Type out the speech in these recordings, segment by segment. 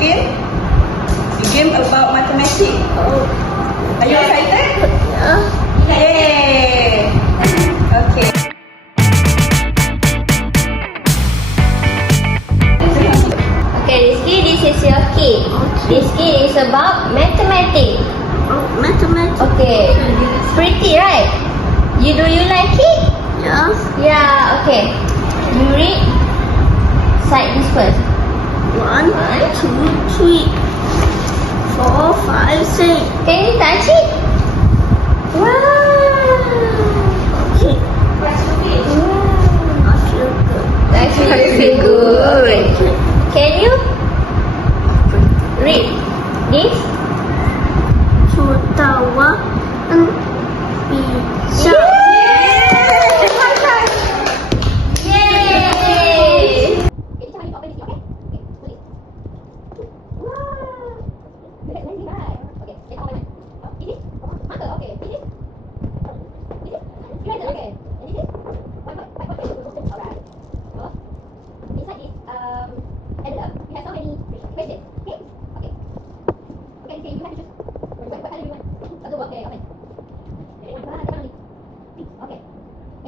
game? A game about mathematics. Are you excited? Yay! Okay. Okay, Rizky, this is your key. This key is about mathematics. Mathematics. Okay, pretty, right? Do you like it? Yes. Yeah, okay. You read. Cite this first. 1, 2, 3, 4, 5, 6. Can you touch it? Wow. Okay. Wow. I feel good. That's really good. Can you read this? 2000 比上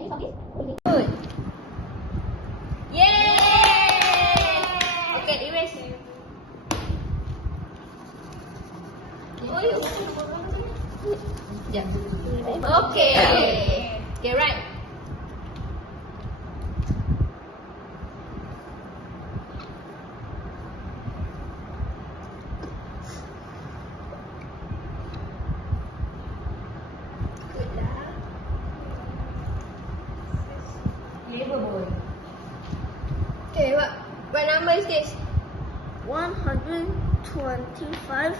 Yay! Good. Yay! Okay, erase. Yeah. Okay. Okay, right. Good lah. Okay, what number is this? 125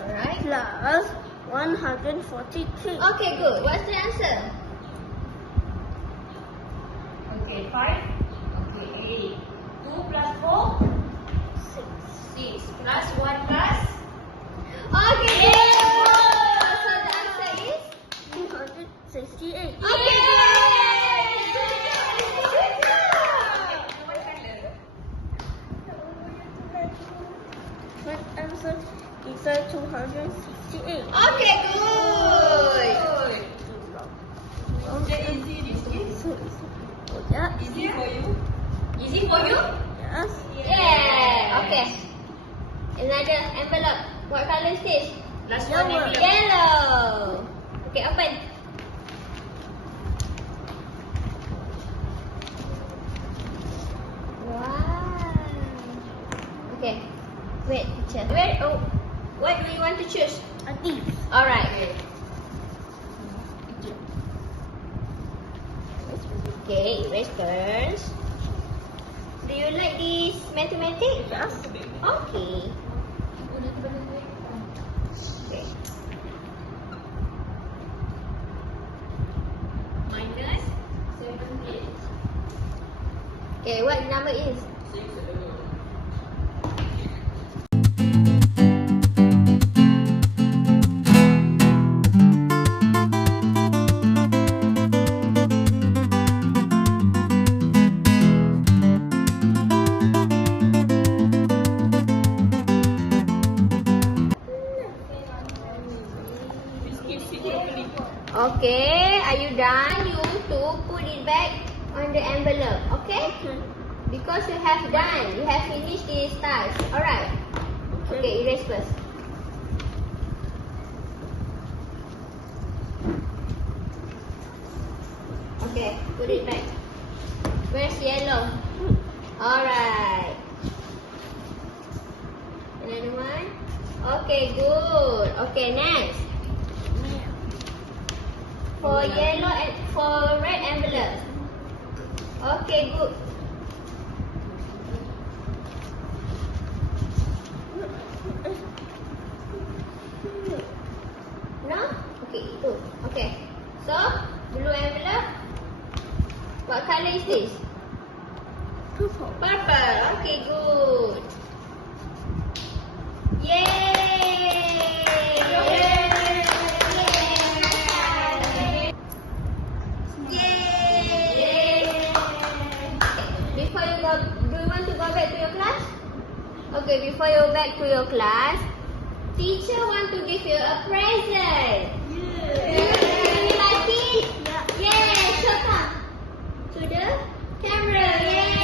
Alright. plus 143. Okay, good. What's the answer? Okay, 5. Okay, 8. 2 plus 4. 6 plus 1 plus. Okay. So the answer is 268. okay. Correct answer is 268. Okay, good. Okay, easy this is. Yeah. Easy for you? Easy for you? Yes. Yeah. Okay. Another envelope. What color is this? Last one Yellow. maybe. Yellow. Okay, open. Wow. Okay. Wait, teacher. Where? Oh, what do you want to choose? I think. All right. Okay, erase turns. Do you like this mathematics? Yes. Okay. Okay. Minus 78. Okay, what number is? Okay, are you done? You to put it back on the envelope, okay? Because you have done, you have finished this task. Alright. Okay, erase first. Okay, put it back. Where's yellow? Alright. Another one? Okay, good. Okay, next. For yellow and for red envelope. Okay, good. No? Okay, itu. Okay. So, blue envelope. What color is this? Purple. Purple. Okay, good. Yay! Yay! Okay, before you back to your class, teacher want to give you a present. Do you like it? Yeah. Yes, show come to the camera. Yay!